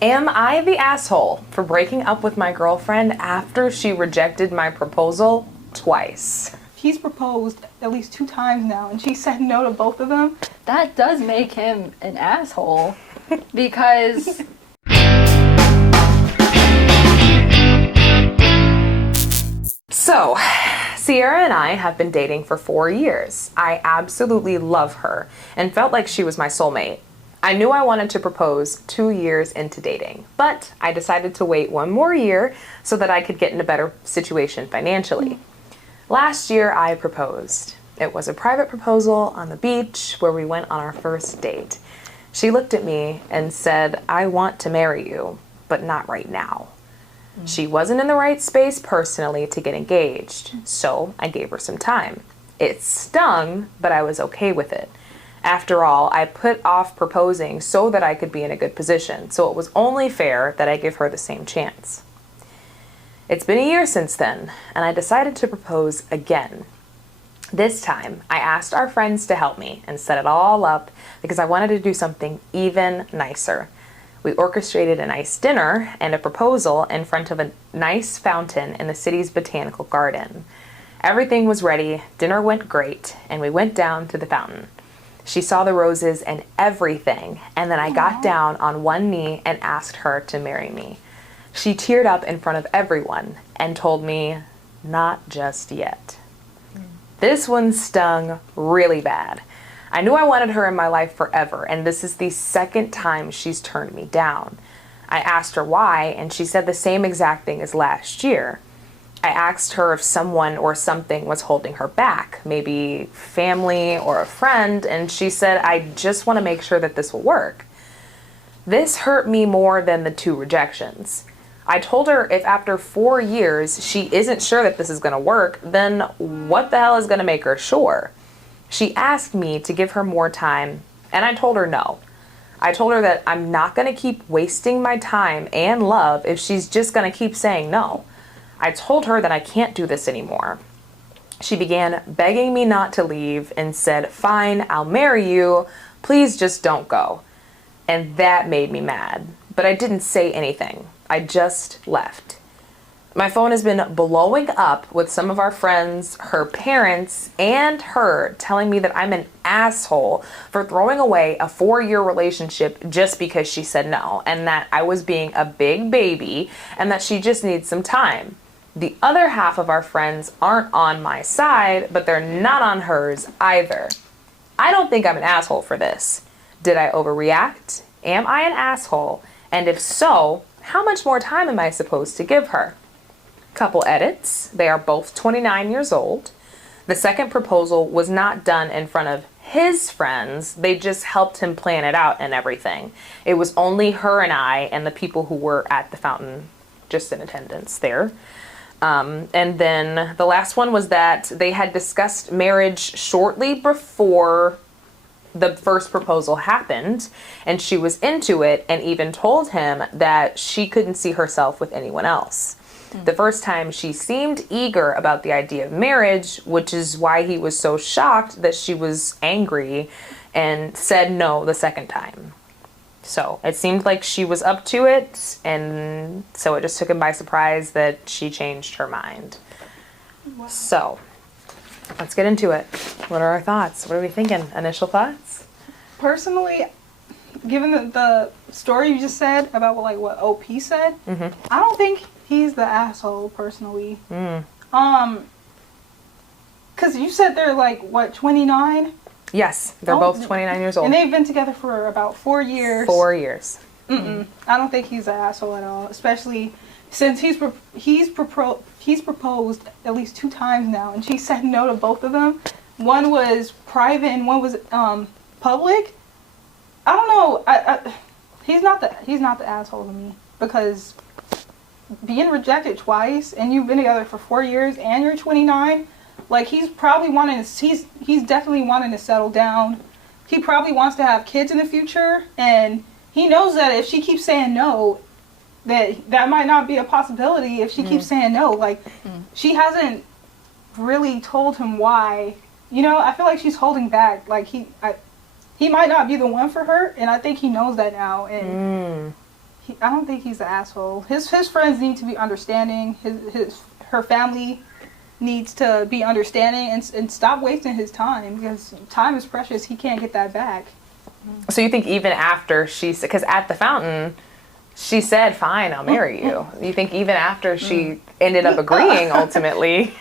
Am I the asshole for breaking up with my girlfriend after she rejected my proposal twice? He's proposed at least 2 times now, and she said no to both of them. That does make him an asshole. Because... So, Sierra and I have been dating for 4 years. I absolutely love her and felt like she was my soulmate. I knew I wanted to propose 2 years into dating, but I decided to wait 1 more year so that I could get in a better situation financially. Last year, I proposed. It was a private proposal on the beach where we went on our first date. She looked at me and said, "I want to marry you, but not right now." She wasn't in the right space personally to get engaged, so I gave her some time. It stung, but I was okay with it. After all, I put off proposing so that I could be in a good position, so it was only fair that I give her the same chance. It's been a year since then, and I decided to propose again. This time, I asked our friends to help me and set it all up because I wanted to do something even nicer. We orchestrated a nice dinner and a proposal in front of a nice fountain in the city's botanical garden. Everything was ready, dinner went great, and we went down to the fountain. She saw the roses and everything, and then I got down on one knee and asked her to marry me. She teared up in front of everyone and told me, "Not just yet." This one stung really bad. I knew I wanted her in my life forever, and this is the second time she's turned me down. I asked her why, and she said the same exact thing as last year. I asked her if someone or something was holding her back, maybe family or a friend, and she said, "I just want to make sure that this will work." This hurt me more than the 2 rejections. I told her if after 4 years she isn't sure that this is going to work, then what the hell is going to make her sure? She asked me to give her more time, and I told her no. I told her that I'm not going to keep wasting my time and love if she's just going to keep saying no. I told her that I can't do this anymore. She began begging me not to leave and said, "Fine, I'll marry you. Please just don't go." And that made me mad, but I didn't say anything. I just left. My phone has been blowing up with some of our friends, her parents, and her telling me that I'm an asshole for throwing away a 4-year relationship just because she said no, and that I was being a big baby and that she just needs some time. The other half of our friends aren't on my side, but they're not on hers either. I don't think I'm an asshole for this. Did I overreact? Am I an asshole? And if so, how much more time am I supposed to give her? Couple edits. They are both 29 years old. The second proposal was not done in front of his friends. They just helped him plan it out and everything. It was only her and I and the people who were at the fountain just in attendance there. And then the last one was that they had discussed marriage shortly before the first proposal happened, and she was into it and even told him that she couldn't see herself with anyone else. The first time she seemed eager about the idea of marriage, which is why he was so shocked that she was angry and said no the second time. So it seemed like she was up to it, and so it just took him by surprise that she changed her mind. Wow. So let's get into it. What are our thoughts? What are we thinking? Initial thoughts? Personally, given the story you just said about what OP said, I don't think he's the asshole personally. Cause you said they're 29? Yes, they're both 29 years old. And they've been together for about 4 years. 4 years. I don't think he's an asshole at all, especially since he's proposed at least 2 times now, and she said no to both of them. One was private and one was public. I don't know. He's not the asshole to me, because being rejected twice and you've been together for 4 years and you're 29, he's definitely wanting to settle down. He probably wants to have kids in the future, and he knows that if she keeps saying no, that might not be a possibility if she keeps saying no. She hasn't really told him why. I feel like she's holding back. He might not be the one for her, and I think he knows that now, and I don't think he's an asshole. His friends need to be understanding. Her family needs to be understanding and stop wasting his time, because time is precious. He can't get that back. So you think even after because at the fountain, she said, "Fine, I'll marry you." You think even after she ended up agreeing, ultimately?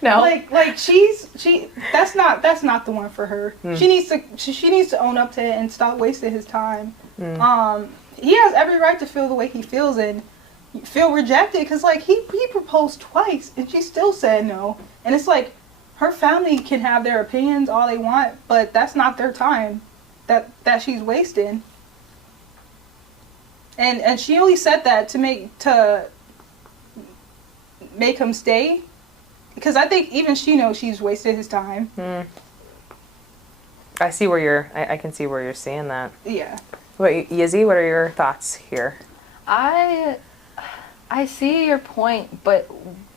No. Like that's not the one for her. She needs to own up to it and stop wasting his time. He has every right to feel the way he feels and feel rejected, because like he proposed twice and she still said no. And it's like, her family can have their opinions all they want, but that's not their time that she's wasting. And she only said that to make him stay, because I think even she knows she's wasted his time. I see where I can see where you're seeing that. Yeah. Wait, Yizzy, what are your thoughts here? I see your point, but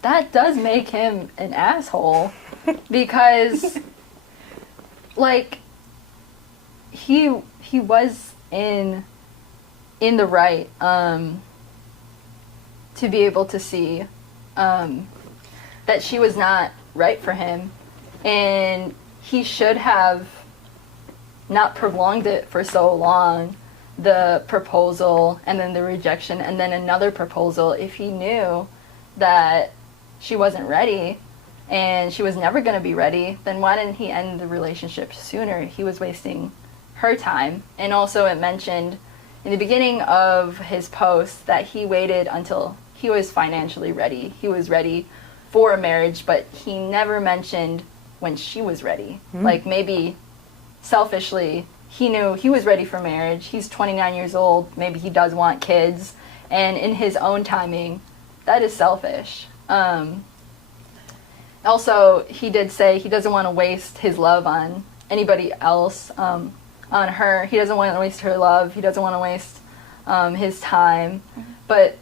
that does make him an asshole, because like he was in the right to be able to see that she was not right for him, and he should have not prolonged it for so long, the proposal and then the rejection and then another proposal. If he knew that she wasn't ready and she was never going to be ready, then why didn't he end the relationship sooner? He was wasting her time. And also it mentioned in the beginning of his post that he waited until he was financially ready. He was ready for a marriage, but he never mentioned when she was ready. Like, maybe selfishly, he knew he was ready for marriage. He's 29 years old. Maybe he does want kids. And in his own timing, that is selfish. Also, he did say he doesn't want to waste his love on anybody else, on her. He doesn't want to waste her love. He doesn't want to waste his time. But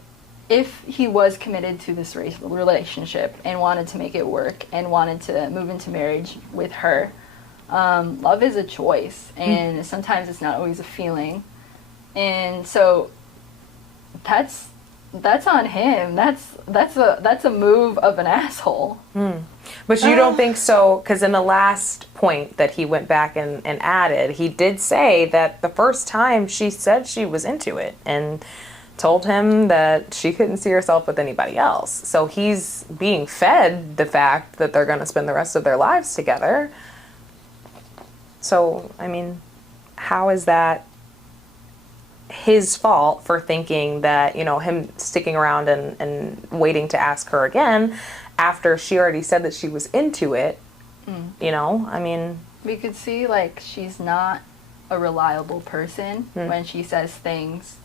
if he was committed to this relationship and wanted to make it work and wanted to move into marriage with her, love is a choice, and sometimes it's not always a feeling, and so that's on him. That's a move of an asshole. But you don't think so? Because in the last point that he went back and added, he did say that the first time she said she was into it and told him that she couldn't see herself with anybody else. So he's being fed the fact that they're going to spend the rest of their lives together. So, I mean, how is that his fault for thinking that, him sticking around and waiting to ask her again after she already said that she was into it? I mean... We could see, like, she's not a reliable person. When she says things,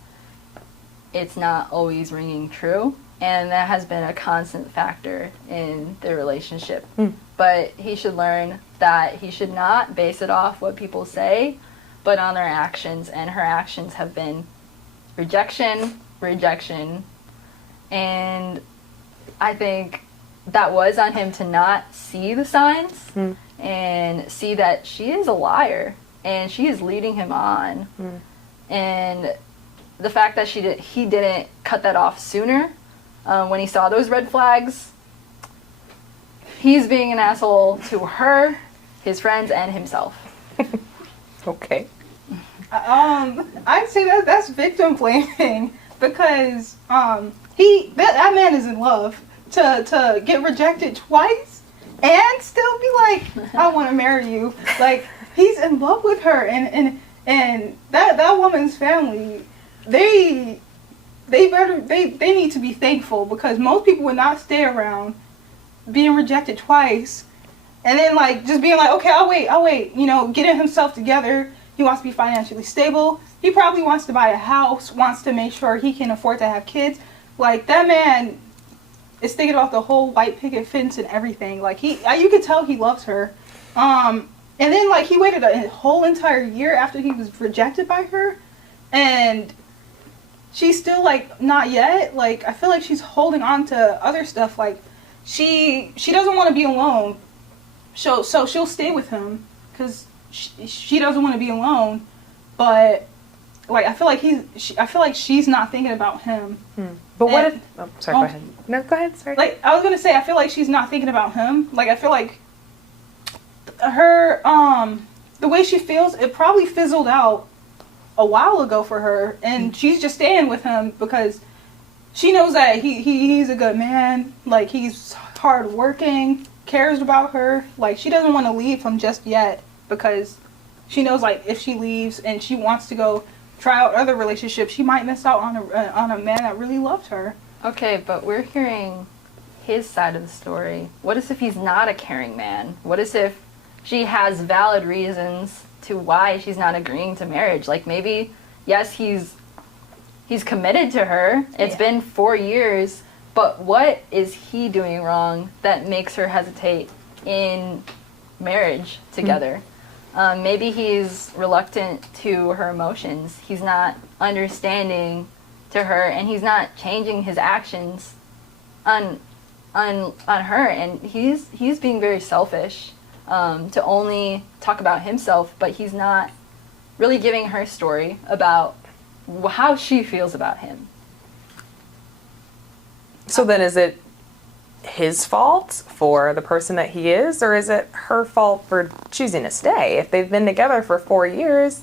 it's not always ringing true. And that has been a constant factor in their relationship. But he should learn that he should not base it off what people say, but on their actions. And her actions have been rejection. And I think that was on him to not see the signs and see that she is a liar and she is leading him on. And the fact that he didn't cut that off sooner, when he saw those red flags, he's being an asshole to her, his friends, and himself. Okay. I'd say that's victim blaming, because that man is in love to get rejected twice and still be like, I want to marry you. Like, he's in love with her, and that woman's family, they need to be thankful, because most people would not stay around being rejected twice and then like just being like, okay, I'll wait, getting himself together. He wants to be financially stable. He probably wants to buy a house, wants to make sure he can afford to have kids. Like, that man is thinking about the whole white picket fence and everything. Like, you could tell he loves her. And then like he waited a whole entire year after he was rejected by her, and she's still like not yet. Like, I feel like she's holding on to other stuff. Like, she doesn't want to be alone, so she'll stay with him because she doesn't want to be alone. But like, I feel like I feel like she's not thinking about him. But what if... Oh, sorry, go ahead. No, go ahead, sorry. Like, I was going to say, I feel like she's not thinking about him. Like, I feel like her, the way she feels, it probably fizzled out a while ago for her. And she's just staying with him because she knows that he's a good man. Like, he's hardworking, cares about her. Like, she doesn't want to leave him just yet because she knows, like, if she leaves and she wants to go try out other relationships, she might miss out on a man that really loved her. Okay, but we're hearing his side of the story. What if he's not a caring man? What if she has valid reasons to why she's not agreeing to marriage? Like, maybe, yes, he's committed to her. It's been 4 years, but what is he doing wrong that makes her hesitate in marriage together? Maybe he's reluctant to her emotions. He's not understanding to her, and he's not changing his actions on her. And he's being very selfish to only talk about himself, but he's not really giving her story about how she feels about him. So then is it his fault for the person that he is, or is it her fault for choosing to stay? If they've been together for 4 years,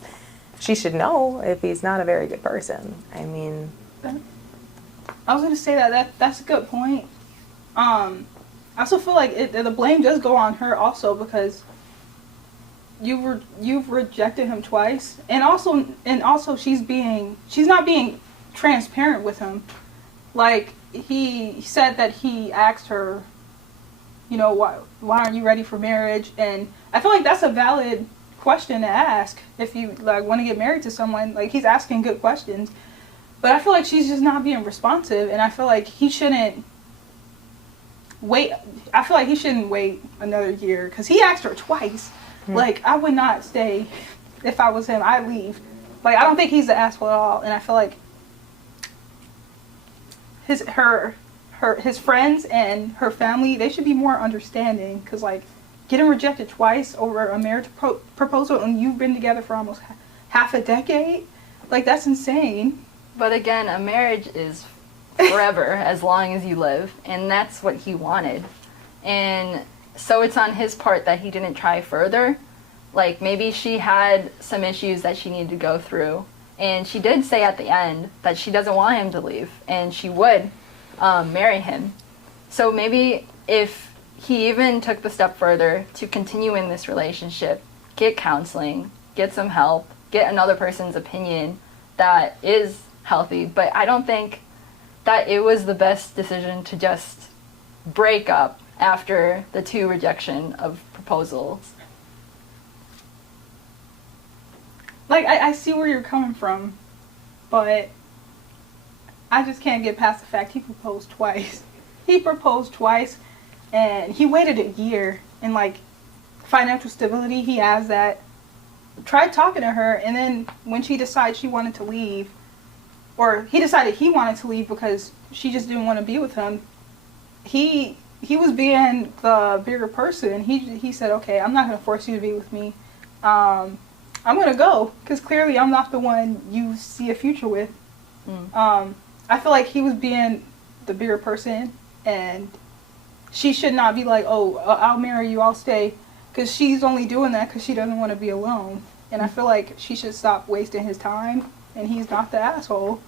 she should know if he's not a very good person. I mean, I was going to say that's a good point. I also feel like the blame does go on her also because you've rejected him twice, and also she's not being transparent with him. Like, he said that he asked her, you know, why aren't you ready for marriage? And I feel like that's a valid question to ask if you, like, want to get married to someone. Like, he's asking good questions, but I feel like she's just not being responsive, and I feel like he shouldn't wait. I feel like he shouldn't wait another year because he asked her twice. Like, I would not stay if I was him. I'd leave. Like, I don't think he's the asshole at all, and I feel like his friends and her family, they should be more understanding, because, like, getting rejected twice over a marriage proposal and you've been together for almost half a decade, like, that's insane. But again, a marriage is forever as long as you live, and that's what he wanted. And so it's on his part that he didn't try further. Like, maybe she had some issues that she needed to go through, and she did say at the end that she doesn't want him to leave, and she would marry him. So maybe if he even took the step further to continue in this relationship, get counseling, get some help, get another person's opinion that is healthy. But I don't think that it was the best decision to just break up after the 2 rejection of proposals. Like, I see where you're coming from, but I just can't get past the fact he proposed twice. He proposed twice, and he waited a year, and, like, financial stability, he has that. Tried talking to her, and then when she decided she wanted to leave, or he decided he wanted to leave because she just didn't want to be with him, he was being the bigger person. He said, okay, I'm not going to force you to be with me. I'm going to go, because clearly I'm not the one you see a future with. I feel like he was being the bigger person, and she should not be like, oh, I'll marry you, I'll stay, because she's only doing that because she doesn't want to be alone. And I feel like she should stop wasting his time, and he's not the asshole.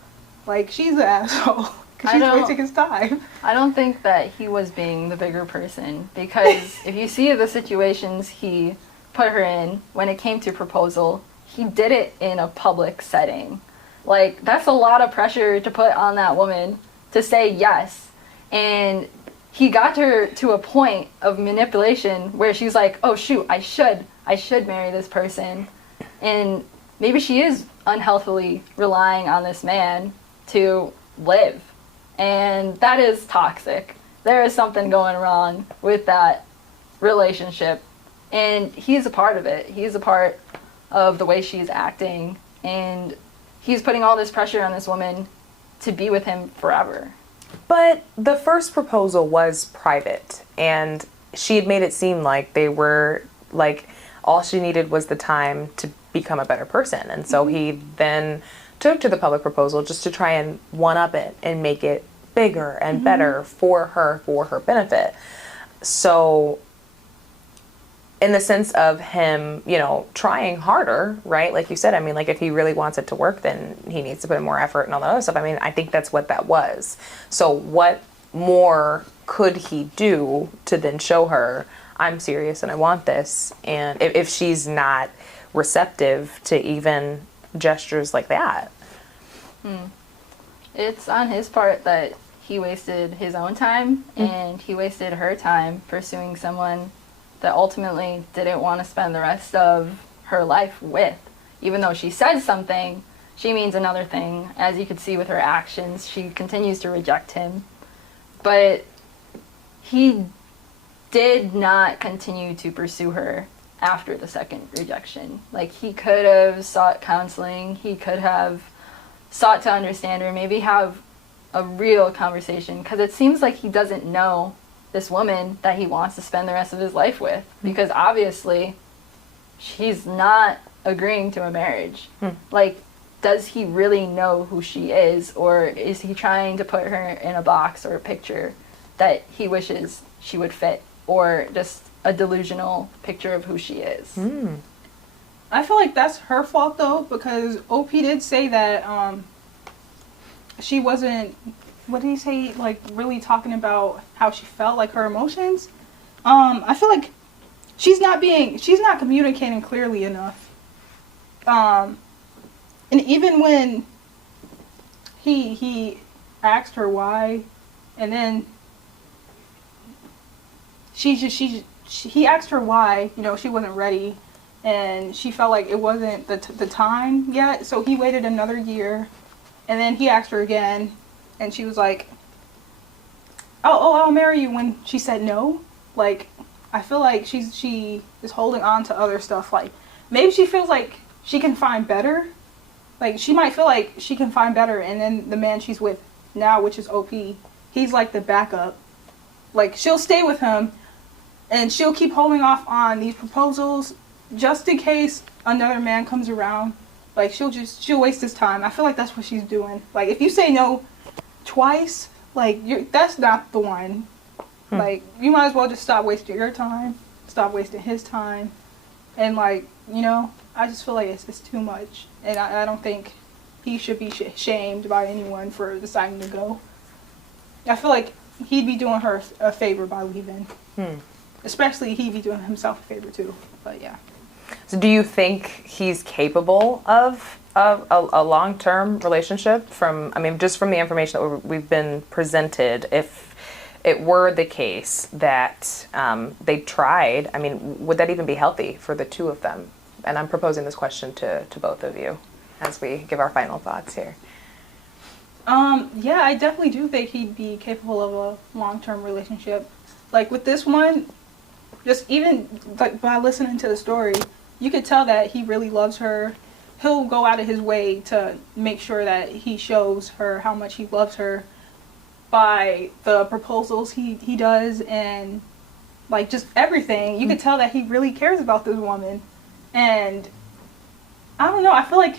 Like, she's the asshole, because she's wasting his time. I don't think that he was being the bigger person, because if you see the situations he put her in when it came to proposal, he did it in a public setting. Like, that's a lot of pressure to put on that woman to say yes. And he got her to a point of manipulation where she's like, oh shoot, I should marry this person. And maybe she is unhealthily relying on this man to live. And that is toxic. There is something going wrong with that relationship. And he's a part of it. He's a part of the way she's acting. And he's putting all this pressure on this woman to be with him forever. But the first proposal was private, and she had made it seem like they were, like, all she needed was the time to become a better person. And so he then took to the public proposal just to try and one-up it and make it bigger and better for her benefit. So in the sense of him, you know, trying harder, right? Like you said, I mean, like if he really wants it to work, then he needs to put in more effort and all that other stuff. I mean, I think that's what that was. So what more could he do to then show her, I'm serious and I want this? And if she's not receptive to even gestures like that. It's on his part that he wasted his own time and he wasted her time pursuing someone that ultimately didn't want to spend the rest of her life with. Even though she said something, she means another thing. As you could see with her actions, she continues to reject him. But he did not continue to pursue her after the second rejection. Like, he could have sought counseling, he could have sought to understand her, maybe have a real conversation, because it seems like he doesn't know this woman that he wants to spend the rest of his life with, because obviously she's not agreeing to a marriage. Like, does he really know who she is, or is he trying to put her in a box or a picture that he wishes she would fit, or just a delusional picture of who she is? I feel like that's her fault though, because OP did say that she wasn't, what did he say, like really talking about how she felt, like her emotions. I feel like she's not communicating clearly enough. And even when he asked her why, and then he asked her why, you know, she wasn't ready, and she felt like it wasn't the time yet, so he waited another year, and then he asked her again, and she was like, I'll marry you, when she said no. Like, I feel like she is holding on to other stuff. Like, maybe she feels like she can find better. Like, she might feel like she can find better, and then the man she's with now, which is OP, he's like the backup. Like, she'll stay with him, and she'll keep holding off on these proposals just in case another man comes around. Like, she'll waste his time. I feel like that's what she's doing. Like, if you say no twice, like, that's not the one. Like, you might as well just stop wasting your time, stop wasting his time, and, like, you know, I just feel like it's too much, and I don't think he should be shamed by anyone for deciding to go. I feel like he'd be doing her a favor by leaving. Especially he'd be doing himself a favor too. But yeah. So do you think he's capable of a long-term relationship? Just from the information that we've been presented, if it were the case that they tried, I mean, would that even be healthy for the two of them? And I'm proposing this question to both of you as we give our final thoughts here. Yeah, I definitely do think he'd be capable of a long-term relationship. Like, with this one, just even like by listening to the story, you could tell that he really loves her. He'll go out of his way to make sure that he shows her how much he loves her by the proposals he does, and like just everything. You could tell that he really cares about this woman. And I don't know, I feel like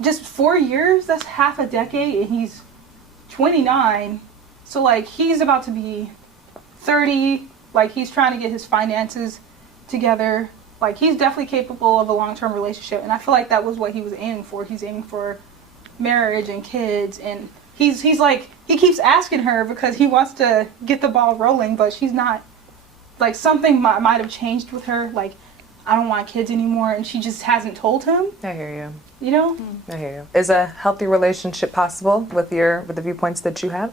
just 4 years, that's half a decade, and he's 29. So like, he's about to be 30. Like, he's trying to get his finances together. Like, he's definitely capable of a long-term relationship, and I feel like that was what he was aiming for. He's aiming for marriage and kids, and he's like, he keeps asking her because he wants to get the ball rolling, but she's not. Like, something might have changed with her. Like, I don't want kids anymore, and she just hasn't told him. I hear you. You know? I hear you. Is a healthy relationship possible with the viewpoints that you have?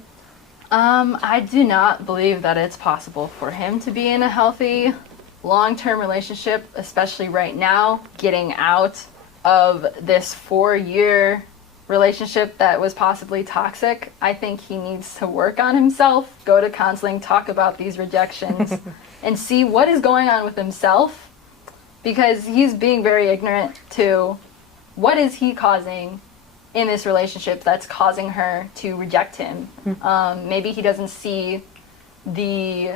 I do not believe that it's possible for him to be in a healthy, long-term relationship, especially right now, getting out of this 4-year relationship that was possibly toxic. I think he needs to work on himself, go to counseling, talk about these rejections, and see what is going on with himself, because he's being very ignorant to what is he causing in this relationship that's causing her to reject him. Maybe he doesn't see the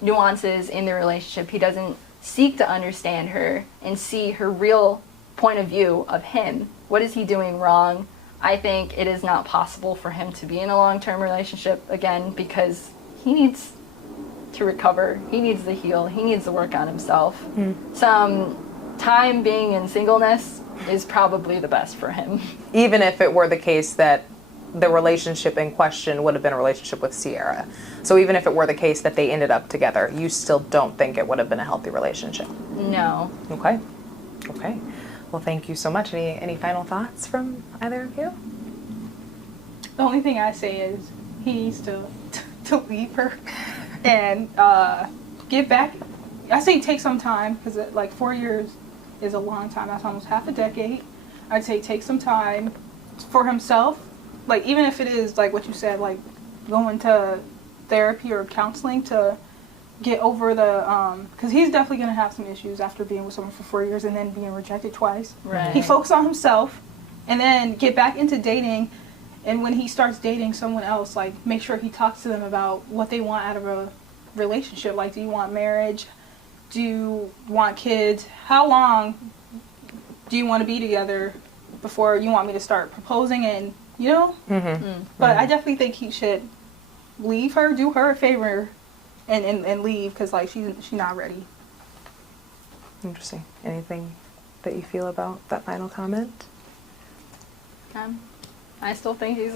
nuances in the relationship. He doesn't seek to understand her and see her real point of view of him What is he doing wrong? I think it is not possible for him to be in a long-term relationship again because he needs to recover. He needs to heal. He needs to work on himself. Some time being in singleness is probably the best for him. Even if it were the case that the relationship in question would have been a relationship with Sierra. So even if it were the case that they ended up together, you still don't think it would have been a healthy relationship? No. Okay. Okay. Well, thank you so much. Any final thoughts from either of you? The only thing I say is he needs to leave her and get back. I say take some time because like 4 years is a long time. That's almost half a decade. I'd say take some time for himself. Like even if it is like what you said, like going to therapy or counseling to get over the because he's definitely going to have some issues after being with someone for 4 years and then being rejected twice. Right. He focused on himself and then get back into dating, and when he starts dating someone else, like make sure he talks to them about what they want out of a relationship. Like, do you want marriage? Do you want kids? How long do you want to be together before you want me to start proposing? And but I definitely think he should leave her, do her a favor and leave because like she's not ready. Interesting. Anything that you feel about that final comment? I still think he's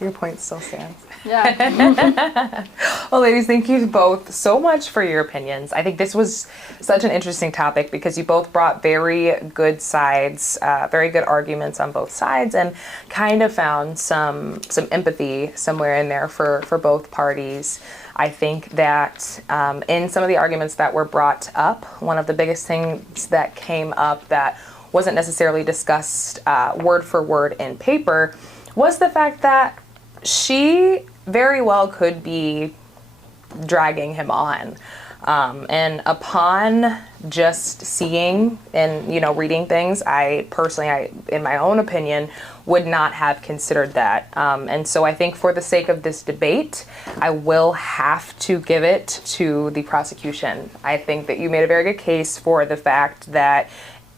Your point still stands. yeah. Well, ladies, thank you both so much for your opinions. I think this was such an interesting topic because you both brought very good sides, very good arguments on both sides, and kind of found some empathy somewhere in there for both parties. I think that in some of the arguments that were brought up, one of the biggest things that came up that wasn't necessarily discussed word for word in paper was the fact that she very well could be dragging him on. And upon just seeing and, reading things, I personally, in my own opinion, would not have considered that. And so I think for the sake of this debate, I will have to give it to the prosecution. I think that you made a very good case for the fact that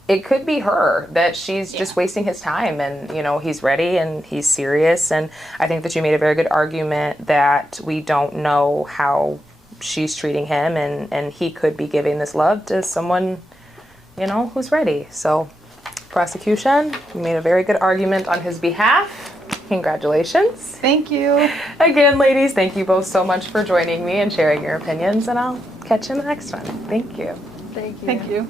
it could be her, that she's just wasting his time and, he's ready and he's serious. And I think that you made a very good argument that we don't know how she's treating him and he could be giving this love to someone, who's ready. So prosecution, you made a very good argument on his behalf. Congratulations. Thank you. Again, ladies, thank you both so much for joining me and sharing your opinions, and I'll catch you in the next one. Thank you. Thank you. Thank you.